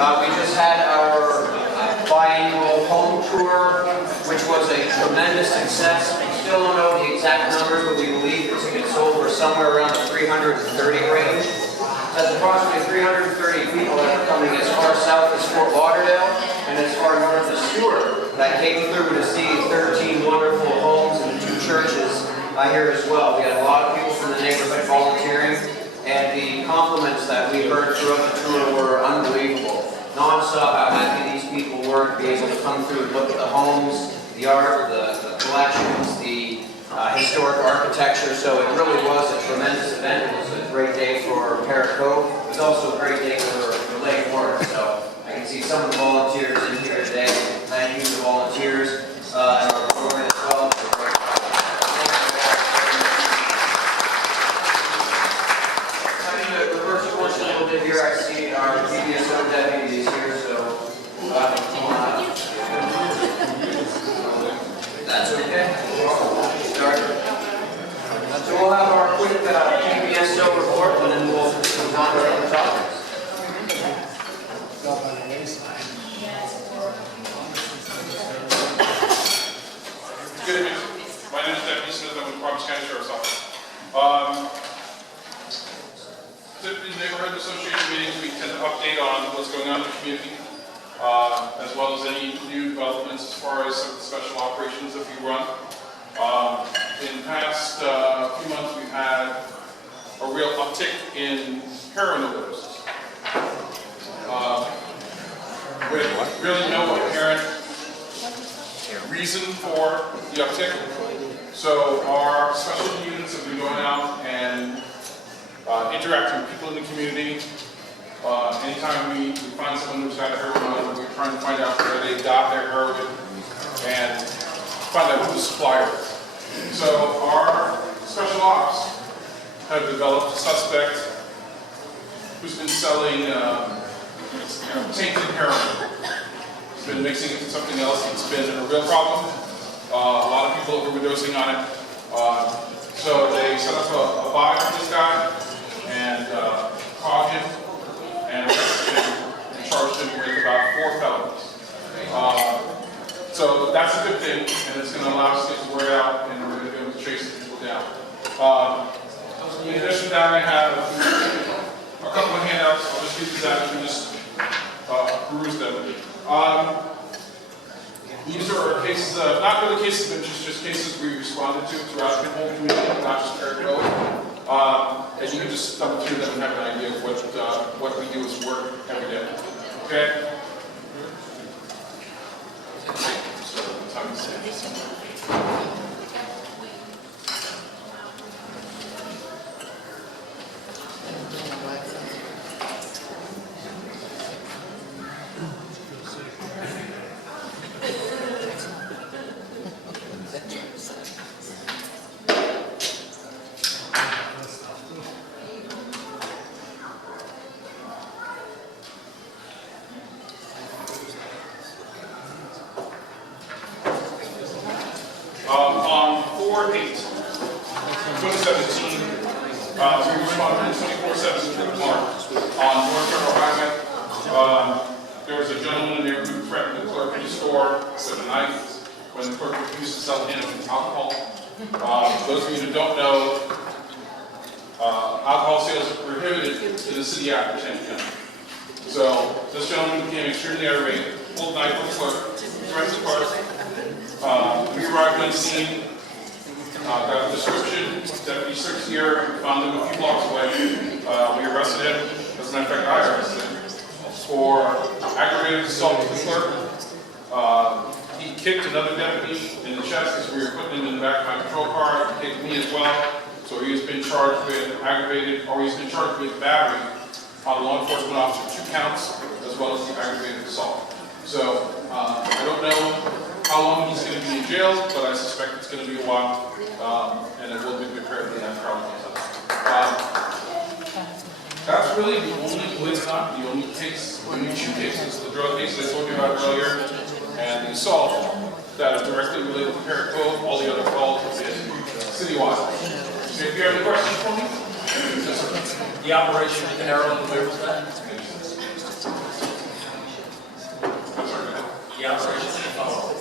We just had our biannual home tour, which was a tremendous success. We still don't know the exact numbers, but we believe the tickets sold were somewhere around the 330 range. That's approximately 330 people that are coming as far south as Fort Lauderdale and as far north as Stewart that came through to see 13 wonderful homes and 2 churches here as well. We had a lot of people from the neighborhood volunteering, and the compliments that we heard throughout the tour were unbelievable. Non-stop how happy these people were to be able to come through and look at the homes, the art, the collections, the historic architecture. So it really was a tremendous event. It was a great day for Parrot Cove. It was also a great day for Lake Warren. So I can see some of the volunteers in here today. Thank you to the volunteers and our program as well. Here I see our PBSO deputies here, so that's okay. Start. So we'll have our quick PBSO report, and then we'll move on to other topics. Good evening. My name is Deputy Smith. I'm with the Providence County Sheriff's Office. Typically, neighborhood association meetings, we tend to update on what's going on in the community, as well as any new developments as far as some of the special operations that we run. In the past few months, we've had a real uptick in heroin overdoses. With really no apparent reason for the uptick. So our special units have been going out and interacting with people in the community. Anytime we find someone who's got a heroin, we're trying to find out where they got their heroin and find out who the supplier is. So our special ops have developed a suspect who's been selling tainted heroin. He's been mixing it with something else. It's been a real problem. A lot of people are overdosing on it. So they set up a buy for this guy and caught him and arrested him and charged him with about 4 felonies. So that's a good thing, and it's going to allow us to get the word out, and we're going to be able to chase the people down. In addition to that, I have a couple of handouts. I'll just use these out and just peruse them. These are cases, not really cases, but just cases we responded to throughout the whole community, not just Parrot Cove. And you can just stumble through them and have an idea of what we do as work every day. Okay? On 4/8/2017, we responded to 24/7 trip mark on North River Highway. There was a gentleman in there who threatened the clerk in the store with a knife when the clerk refused to sell him alcohol. Those of you who don't know, alcohol sales are prohibited in the city after 10 p.m. So this gentleman became extremely irate, pulled a knife on the clerk, threatened the clerk. We arrived on scene, got a description, deputy searched here, found him a few blocks away. We arrested him, as a matter of fact, I arrested him, for aggravated assault with the clerk. He kicked another deputy in the chest as we were putting him in the back of my patrol car. He kicked me as well. So he has been charged with battery on a law enforcement officer, 2 counts, as well as the aggravated assault. So I don't know how long he's going to be in jail, but I suspect it's going to be a while, and it will be prepared for that probably. That's really the only, believe it or not, the only 2 cases, the drug case I told you about earlier, and the assault that is directly related to Parrot Cove. All the other calls have been citywide. So if you have any questions for me? The operation of the heroin, where was that?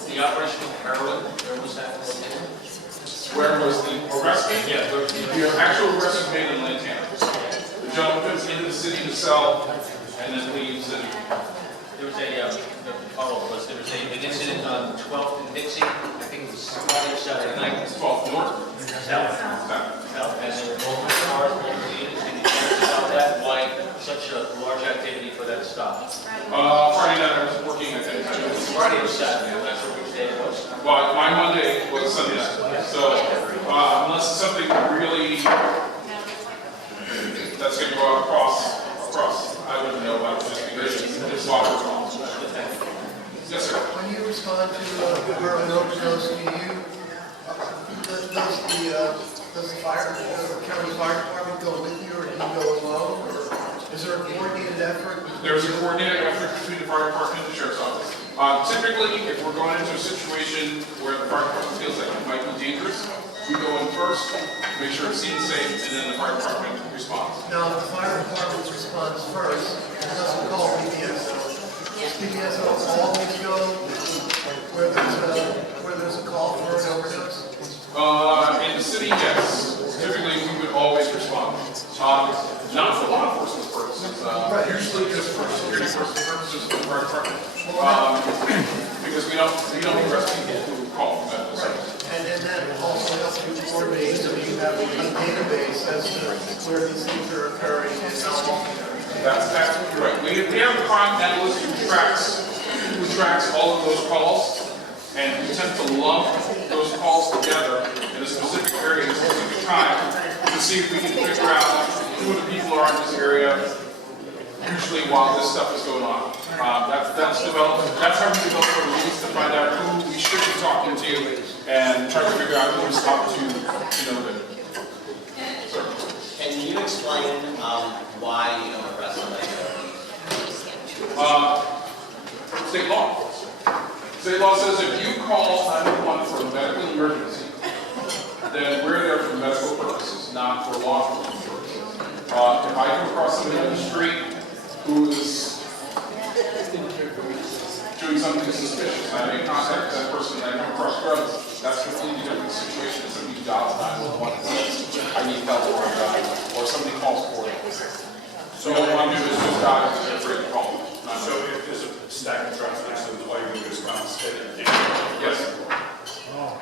The operation of Parrot, where was that located? Where was the arrest made? Yeah. The actual arrest was made in Lantana. The gentleman comes into the city to sell and then leaves and There was the follow-up was, there was an incident on 12th and Dixie, I think it was Friday or Saturday night. it's 12 north. South. And there were multiple cars, any details about that, why such a large activity for that stop? Friday night I was working at that time. Friday or Saturday, I'm not sure which day it was. Well, my Monday was Sunday night. So unless it's something really that's going to go across, I wouldn't know about it just because it's water calls. Yes, sir. When you respond to Parrot overdose, does the county fire department go with you, or do you go alone, or is there a coordinated effort? There's a coordinated effort between the fire department and the sheriff's office. Typically, if we're going into a situation where the fire department feels like it might be dangerous, we go in first, make sure it's seen safe, and then the fire department responds. Now, if the fire department responds first, it doesn't call PPSO. Does PPSO always go where there's a call for an overdose? In the city, yes. Typically, we would always respond. Not for law enforcement purposes, usually just for security purposes for the fire department. Because we don't arrest people who call from that service. And then that also helps you coordinate, so you have a database as to where these things are occurring and how often. That's absolutely right. We have a crime analyst who tracks all of those calls, and we tend to lump those calls together in a specific area at a specific time to see if we can figure out who the people are in this area, usually while this stuff is going on. That's how we develop our rules to find out who we should be talking to and try to figure out who to talk to, Can you explain why you don't arrest somebody? State law. State law says if you call 911 for a medical emergency, then we're there for medical purposes, not for law enforcement purposes. If I come across somebody on the street who is doing something suspicious, and I make contact with that person and I come across drugs, that's a completely different situation than somebody dials 911 and says, I need help or I'm dying, or somebody calls for it. So what I do is just die because they're afraid to call. So if there's a stack of drugs next to the way you just come instead of Yes.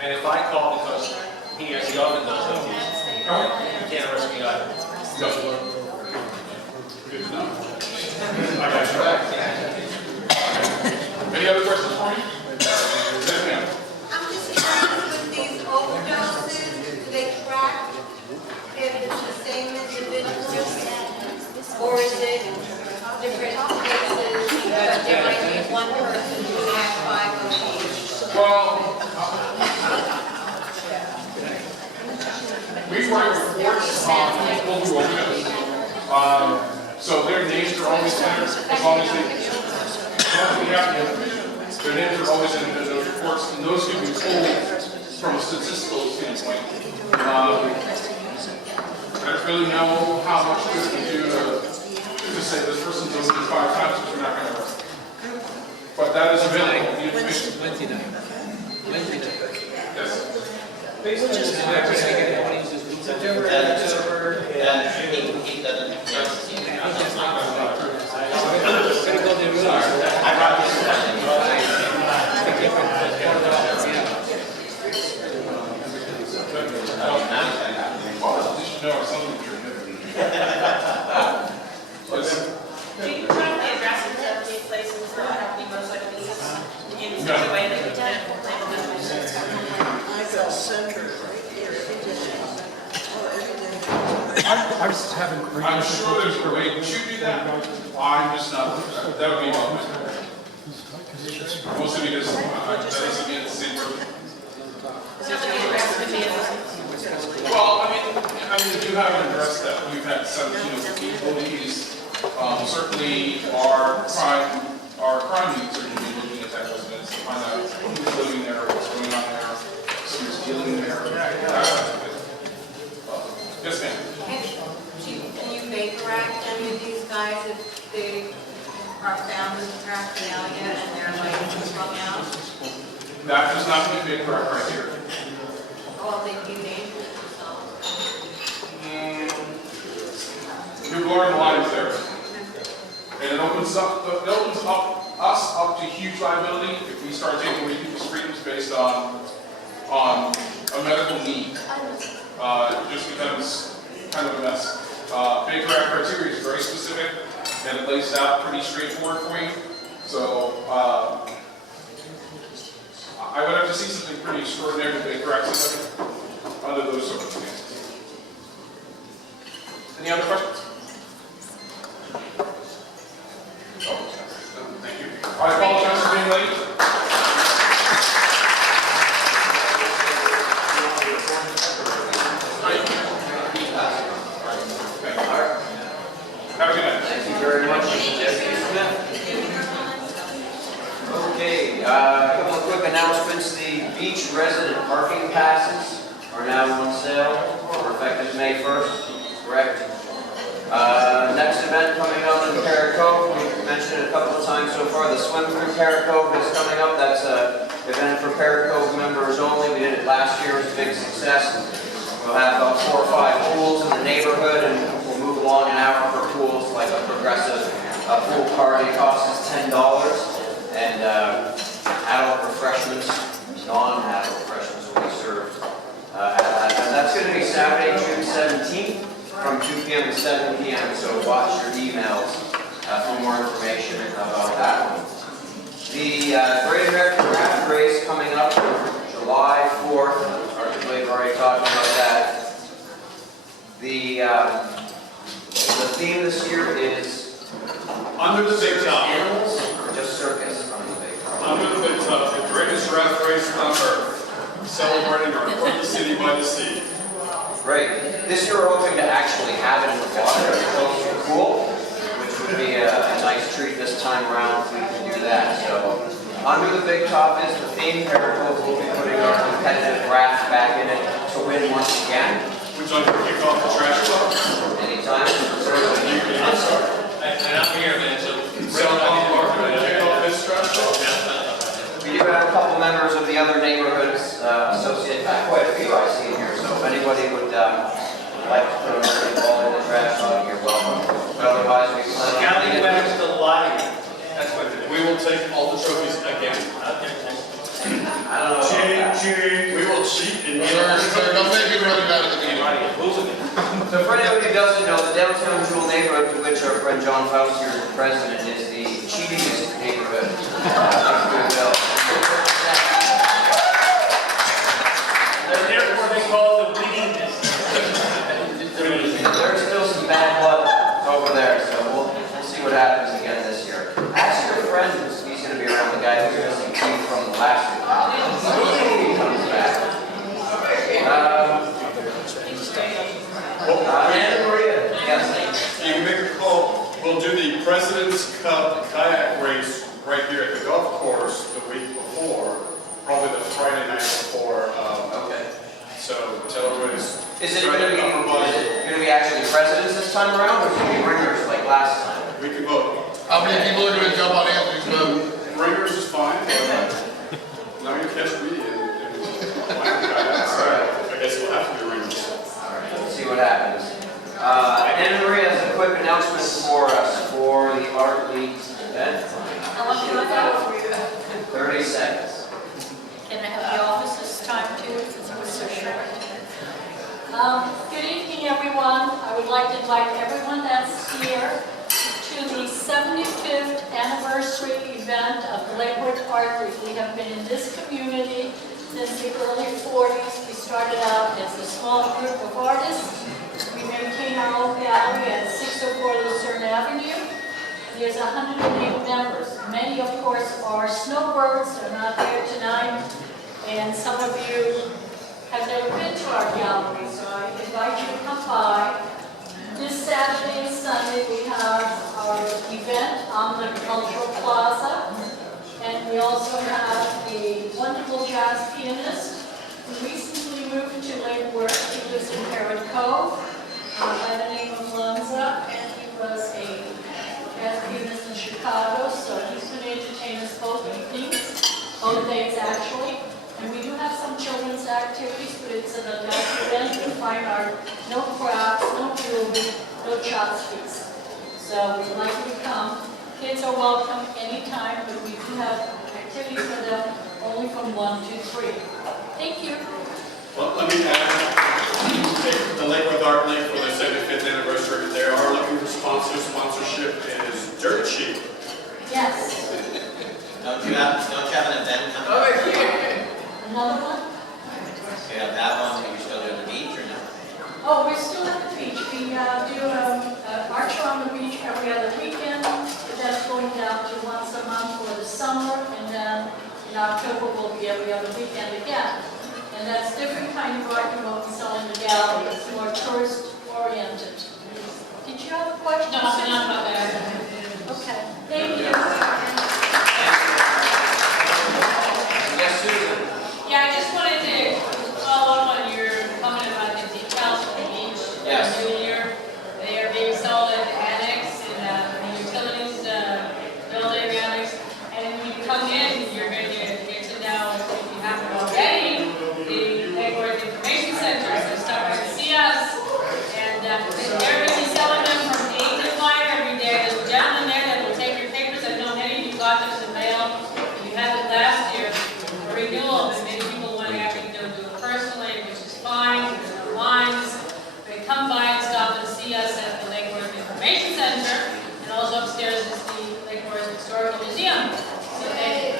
And if I call because he has the oven does those, you can't arrest me either. No. good enough. I got you. Any other questions for me? Yes, ma'am. I'm just curious, with these overdoses, do they track if it's the same individuals? Or is it different places, but there might be one person who has 5 of each? Well, we write reports on people who overdose. So their names are always there as long as we have the information. Their names are always in those reports, and those can be pulled from a statistical standpoint. I don't really know how much good we do to say this person's overdosed 5 times because we're not going to arrest them. But that is available, the information. Yes. He doesn't. I brought this Well, you should know something true. Do you currently address of these places that have the most like these in such a way that you can label them I was having I'm sure there's a way to do that. I'm just not, that would be wrong. Mostly because that doesn't mean it's the same person. somebody addressed with the Well, I mean, we do have an address that we've had some, employees. Certainly our crime units are going to be looking at that residence to find out who's living there, what's going on there, who's dealing there. Yes, ma'am. Can you vapor act any of these guys if they are found with paraphernalia and they're like strung out? That does not meet the correct criteria. All they be made. You're blurring the lines there. And it opens us up to huge liability if we start taking away people's freedoms based on a medical need. It just becomes kind of a mess. Baker Act criteria is very specific and it lays it out pretty straightforward for you. So I would have to see something pretty extraordinary with Baker Act system under those circumstances. Any other questions? Thank you. I apologize for being late. Have a good night. Thank you very much, Deputy Smith. Okay, a couple of quick announcements. The beach resident parking passes are now on sale, or effective May 1st, correct? Next event coming up in Parrot Cove, we've mentioned it a couple of times so far, the swim through Parrot Cove is coming up. That's an event for Parrot Cove members only. We did it last year, it was a big success. We'll have about 4 or 5 pools in the neighborhood, and we'll move along an hour for pools, like a progressive pool party costs us $10, and adult refreshments, non-adult refreshments will be served. And that's going to be Saturday, June 17th, from 2 p.m. to 7 p.m., so watch your emails for more information about that one. The Great American Raft Race coming up July 4th. We've already talked about that. The theme this year is Under the big top. animals or just circus on the big top? Under the big top, the greatest raft race on earth, celebrating our important city by the sea. Great. This year we're hoping to actually have it in the water close to the pool, which would be a nice treat this time around if we can do that. So, under the big top is the theme. Parrot Cove will be putting our competitive raft back in it to win once again. Would you like to kick off the trash club? Anytime. And I'm here, man, so. Kick off this trash club? We do have a couple members of the other neighborhoods associated, quite a few I see in here, so if anybody would like to put a ball in the trash can, you're welcome. But otherwise, we plan on Counting getting back it. to the lottery. That's what it is. We will take all the trophies again. I don't know about that. We will cheat and get Don't make me run out of the meeting. So for anybody who doesn't know, the downtown Jewel neighborhood, to which our friend John Faust here is the president, is the cheatingest neighborhood. Therefore, they call it the weakness. There's still some bad blood over there, so we'll see what happens again this year. Ask your friend who's he's going to be around, the guy who's missing teeth from the last year. He comes back. Anna Maria, yes. You can make a call. We'll do the President's Cup kayak race right here at the golf course the week before, probably the Friday night before. Okay. So tell everybody. Is it going to be actually presidents this time around, or is it going to be ringers like last time? We can vote. How many people are going to jump on Anthony's boat? Ringers is fine. Now you catch me and I guess we'll have to do ringers. All right, let's see what happens. Anna Maria has a quick announcement for us for the Art League event. How long do I have for you? 30 seconds. Can I have the office this time too, since it was so short? Good evening, everyone. I would like to invite everyone that's here to the 75th anniversary event of the Lakewood Art League. We have been in this community since the early 40s. We started out as a small group of artists. We maintain our own gallery at 604 Lucerne Avenue. There's 108 members. Many, of course, are snowbirds. They're not here tonight. And some of you have never been to our gallery, so I invite you to come by. This Saturday and Sunday, we have our event on the Cultural Plaza. And we also have the wonderful jazz pianist who recently moved to Lakewood. He lives in Parrot Cove by the name of Lanza, and he was a jazz pianist in Chicago, so he's going to entertain us both evenings. both days actually. And we do have some children's activities, but it's an adult event, and fine art, no crafts, no jewelry, no tchotchkes. So we'd like you to come. Kids are welcome anytime, but we do have activities for them only from 1 to 3. Thank you. Well, let me add, the Lakewood Art Link for their 75th anniversary, they are looking for sponsors. Sponsorship is dirt cheap. Yes. Don't you have an event coming up? Another one? You have that one, but you're still doing the beach or no? Oh, we're still at the beach. We do archer on the beach every other weekend. That's going down to once a month for the summer, and then in October will be every other weekend again. And that's different kind of art than what we sell in the gallery. It's more tourist oriented. Did you have a question? No, I'm not about that. Okay. Thank you. Yes, Susan? Yeah, I just wanted to follow up on your comment about the decals for the beach. Yes. New Year, they are being sold at the annex and the utilities building annex. And when you come in, you're going to get to know, if you haven't already, the Lakewood Information Center. So stop by to see us. And they're going to be selling them from 8 to 5 every day. There's a gentleman there that will take your papers. I know many of you got this in the mail. You had it last year. Renewal, but many people want to actually do it personally, which is fine, there's no lines. But come by and stop and see us at the Lake Forest Information Center, and also upstairs is the Lake Forest Historical Museum. So thank you.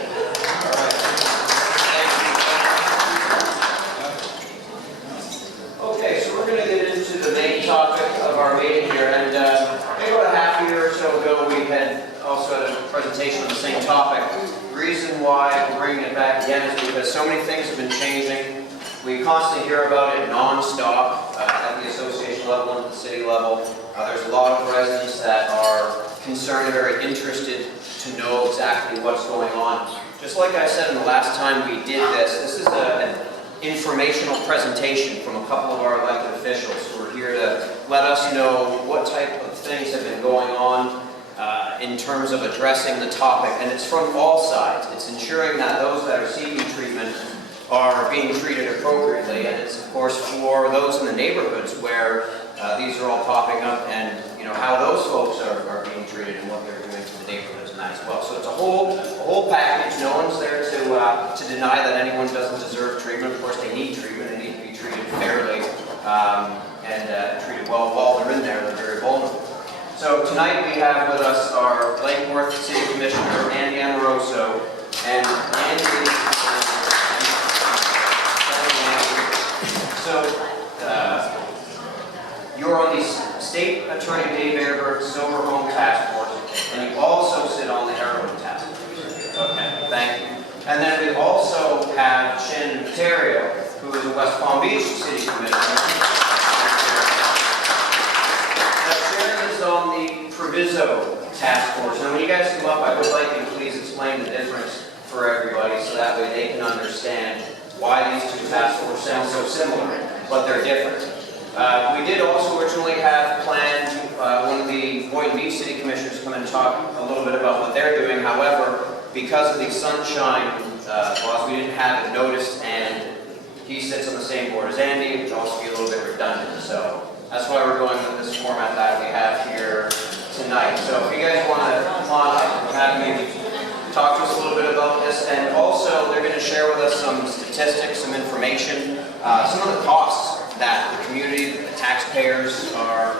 Okay, so we're going to get into the main topic of our meeting here, and maybe about a half year or so ago we had also had a presentation on the same topic. The reason why we're bringing it back again is because so many things have been changing. We constantly hear about it non-stop at the association level and at the city level. There's a lot of residents that are concerned and very interested to know exactly what's going on. Just like I said in the last time we did this is an informational presentation from a couple of our elected officials who are here to let us know what type of things have been going on in terms of addressing the topic, and it's from all sides. It's ensuring that those that are seeking treatment are being treated appropriately, and it's of course for those in the neighborhoods where these are all popping up, and how those folks are being treated and what they're doing for the neighborhoods and that as well. So it's a whole package. No one's there to deny that anyone doesn't deserve treatment. Of course, they need treatment. They need to be treated fairly and treated well while they're in there. They're very vulnerable. So tonight we have with us our Lake Worth City Commissioner, Andy Amoroso, and Andy. So you're on the State Attorney Dave Ehrberg's Silver Home Task Force, and you also sit on the Heroin Task Force. Okay, thank you. And then we also have Shannon Materio, who is a West Palm Beach City Commissioner. On the Proviso Task Force. Now when you guys come up, I would like you to please explain the difference for everybody so that way they can understand why these two task forces sound so similar, but they're different. We did also originally have planned one of the Boynton Beach City Commissioners come and talk a little bit about what they're doing. However, because of the sunshine laws, we didn't have it noticed, and he sits on the same board as Andy. It would also be a little bit redundant. So that's why we're going with this format that we have here tonight. So if you guys want to come on up, have me talk to us a little bit about this. And also, they're going to share with us some statistics, some information, some of the costs that the community, the taxpayers are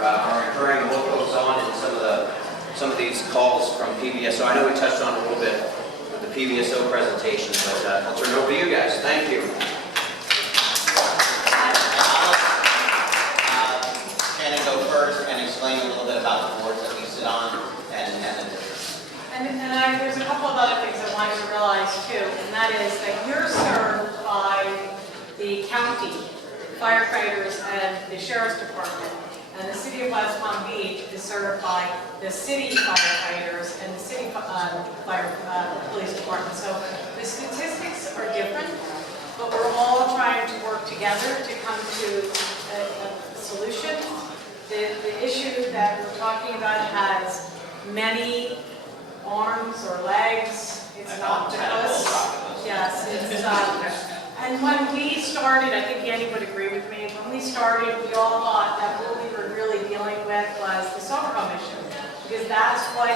incurring, and what goes on in some of these calls from PBSO. I know we touched on it a little bit with the PBSO presentation, but I'll turn it over to you guys. Thank you. Go first and explain a little bit about the boards that we sit on and the difference. There's a couple of other things I want you to realize too, and that is that you're served by the county firefighters and the sheriff's department, and the city of West Palm Beach is served by the city firefighters and the city police department. So the statistics are different, but we're all trying to work together to come to a solution. The issue that we're talking about has many arms or legs. It's an octopus. Yeah, And when we started, I think Andy would agree with me, when we started, we all thought that what we were really dealing with was the sober home issue. Because that's what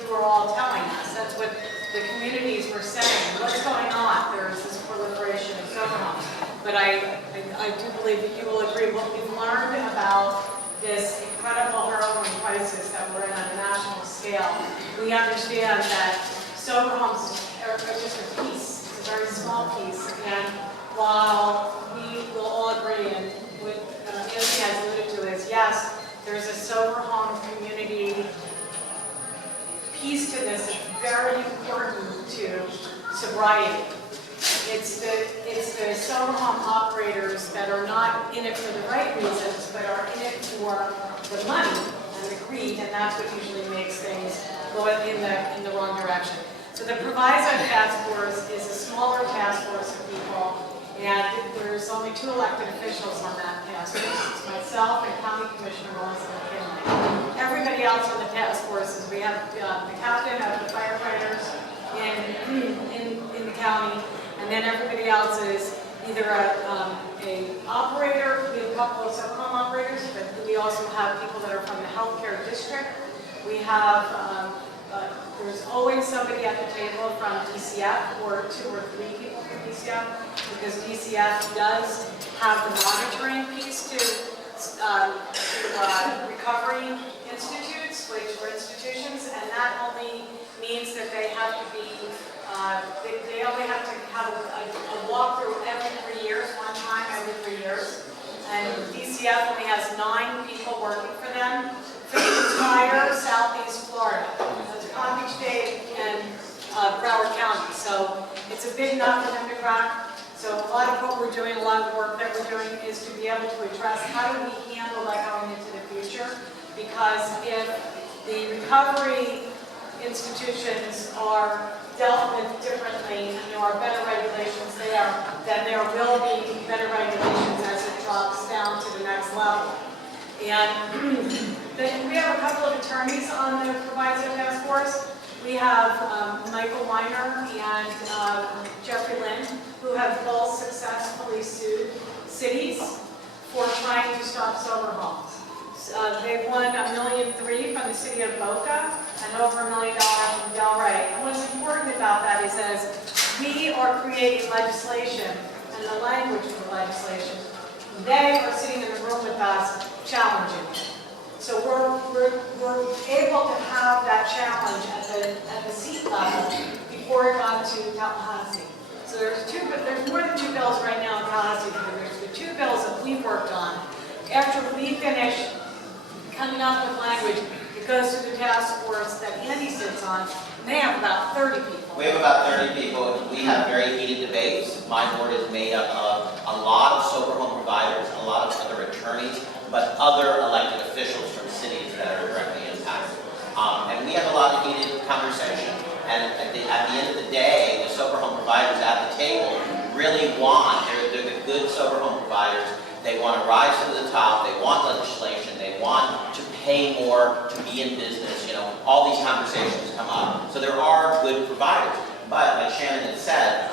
you were all telling us. That's what the communities were saying. What's going on? There's this proliferation of sober homes. But I do believe that you will agree what we've learned about this incredible heroin crisis that we're in on a national scale. We understand that sober homes are just a piece. It's a very small piece. And while we will all agree, and what Anthony has alluded to is, yes, there's a sober home community piece to this that's very important to sobriety. It's the sober home operators that are not in it for the right reasons, but are in it for the money and the greed, and that's what usually makes things go in the wrong direction. So the Proviso Task Force is a smaller task force of people, and there's only 2 elected officials on that task force. It's myself and County Commissioner Melissa McKinley. Everybody else on the task force is, we have the captain of the firefighters in the county, and then everybody else is either a operator. We have a couple of sober home operators, but we also have people that are from the healthcare district. We have, there's always somebody at the table from DCF, or 2 or 3 people from DCF, because DCF does have the monitoring piece to recovery institutes, which were institutions, and that only means that they have to be, they only have to have a walkthrough every 3 years, one time every 3 years. And DCF only has 9 people working for them for the entire southeast Florida. That's Palm Beach State and Broward County. So it's a big nut for them to crack. So a lot of what we're doing, a lot of the work that we're doing is to be able to address how do we handle that going into the future. Because if the recovery institutions are dealt with differently, and there are better regulations there, then there will be better regulations as it drops down to the next level. And then we have a couple of attorneys on the Proviso Task Force. We have Michael Weiner and Jeffrey Lynn, who have both successfully sued cities for trying to stop sober homes. They've won $1.3 million from the city of Boca and over $1 million from Delray. And what's important about that is as we are creating legislation and the language for the legislation, they are sitting in the room with us challenging it. So we're able to have that challenge at the seat level before it got to Tallahassee. So there's more than 2 bills right now in Tallahassee. There's the 2 bills that we've worked on. After we finish coming up with language, it goes to the task force that Andy sits on, and they have about 30 people. We have about 30 people. We have very heated debates. My board is made up of a lot of sober home providers, a lot of other attorneys, but other elected officials from cities that are directly impacted. And we have a lot of heated conversation. And at the end of the day, the sober home providers at the table really want, they're the good sober home providers. They want to rise to the top. They want legislation. They want to pay more to be in business. You know, all these conversations come up. So there are good providers. But like Shannon had said,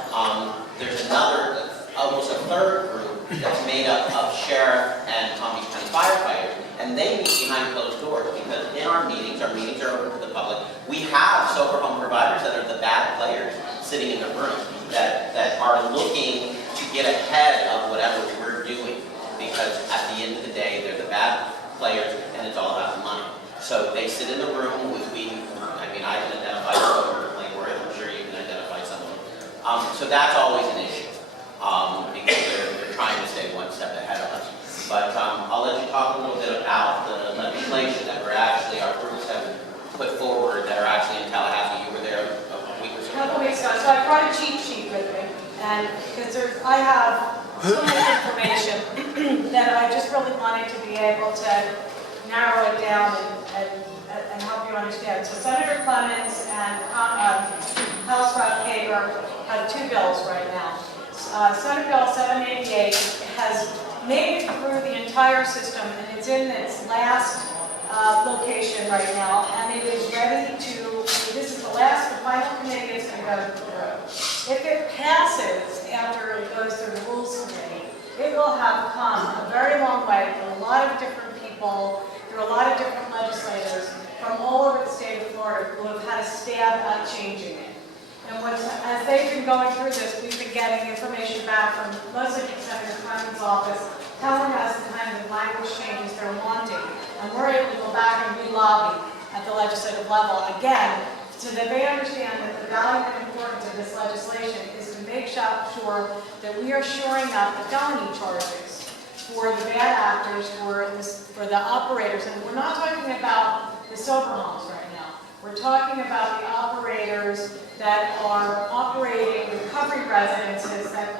there's another, almost a third group that's made up of sheriff and Palm Beach County firefighters. And they meet behind closed doors because in our meetings are open to the public. We have sober home providers that are the bad players sitting in the room that are looking to get ahead of whatever we're doing. Because at the end of the day, they're the bad players, and it's all about the money. So they sit in the room with I can identify someone or I'm sure you can identify someone. So that's always an issue because they're trying to stay one step ahead of us. But I'll let you talk a little bit about the legislation that our groups have put forward that are actually in Tallahassee. You were there a week or so. A couple weeks ago. So I brought a cheat sheet with me, and because I have so much information that I just really wanted to be able to narrow it down and help you understand. So Senator Clemens and House Rep. Hager have 2 bills right now. Senate Bill 788 has made it through the entire system, and it's in its last location right now, and it is ready to, this is the final committee it's going to go through. If it passes, and after it goes through the rules committee, it will have come a very long way through a lot of different people, through a lot of different legislators from all over the state of Florida who have had a stab at changing it. And as they've been going through this, we've been getting information back from mostly from Senator Clemens' office, telling us the kind of language changes they're wanting. And we're able to go back and re-lobby at the legislative level again, so that they understand that the value and importance of this legislation is to make sure that we are shoring up the felony charges for the bad actors, for the operators. And we're not talking about the sober homes right now. We're talking about the operators that are operating recovery residences that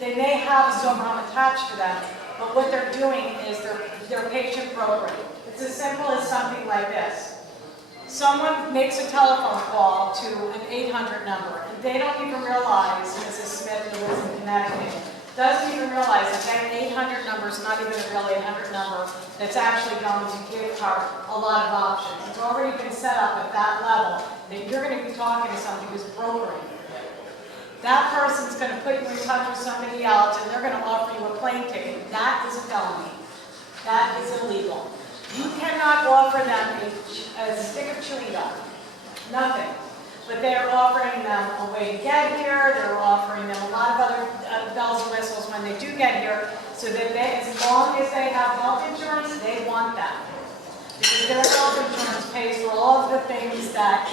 they may have a sober home attached to them, but what they're doing is their patient program. It's as simple as something like this. Someone makes a telephone call to an 800 number, and they don't even realize, Mrs. Smith, who lives in Connecticut, doesn't even realize that that 800 number is not even a real 800 number that's actually going to give her a lot of options. It's already been set up at that level that you're going to be talking to somebody who's brokering. That person's going to put you in touch with somebody else, and they're going to offer you a plane ticket. That is a felony. That is illegal. You cannot offer them a stick of chewing gum. Nothing. But they're offering them a way to get here. They're offering them a lot of other bells and whistles when they do get here, so that as long as they have health insurance, they want that. Because their health insurance pays for all of the things that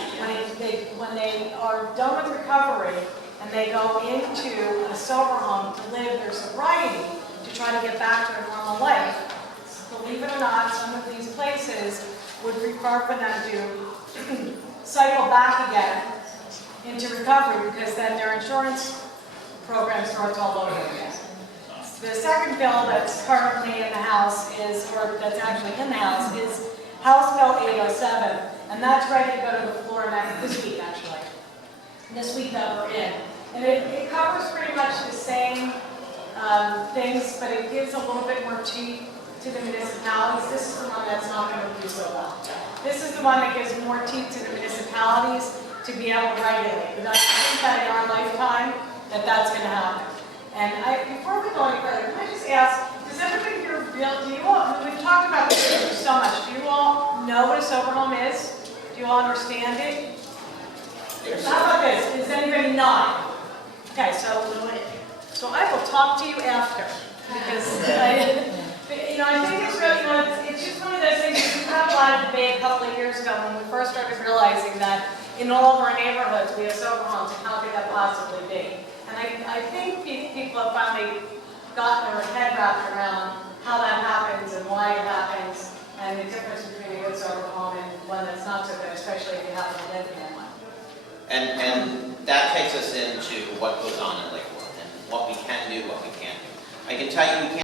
when they are done with recovery and they go into a sober home to live their sobriety, to try to get back to a normal life, believe it or not, some of these places would prefer for them to cycle back again into recovery, because then their insurance program starts all over again. The second bill that's currently in the House or that's actually in the House is House Bill 807, and that's ready to go to the floor this week, actually. This week that we're in. And it covers pretty much the same things, but it gives a little bit more teeth to the municipalities. This is the one that's not going to do so well. This is the one that gives more teeth to the municipalities to be able to regulate. But I think that in our lifetime, that's going to happen. And before we go any further, can I just ask, does everybody here we've talked about this issue so much, do you all know what a sober home is? Do you all understand it? Yes. How about this? Does anybody nod? Okay, so I will talk to you after, because I think it's really, it's just one of those things. We had a lot of debate a couple of years ago when we first started realizing that in all of our neighborhoods we have sober homes, and how could that possibly be? And I think people have finally gotten their head wrapped around how that happens and why it happens, and the difference between a good sober home and one that's not so good, especially if you happen to live in one. And that takes us into what goes on in Lakewood and what we can do, what we can't do. I can tell you we can't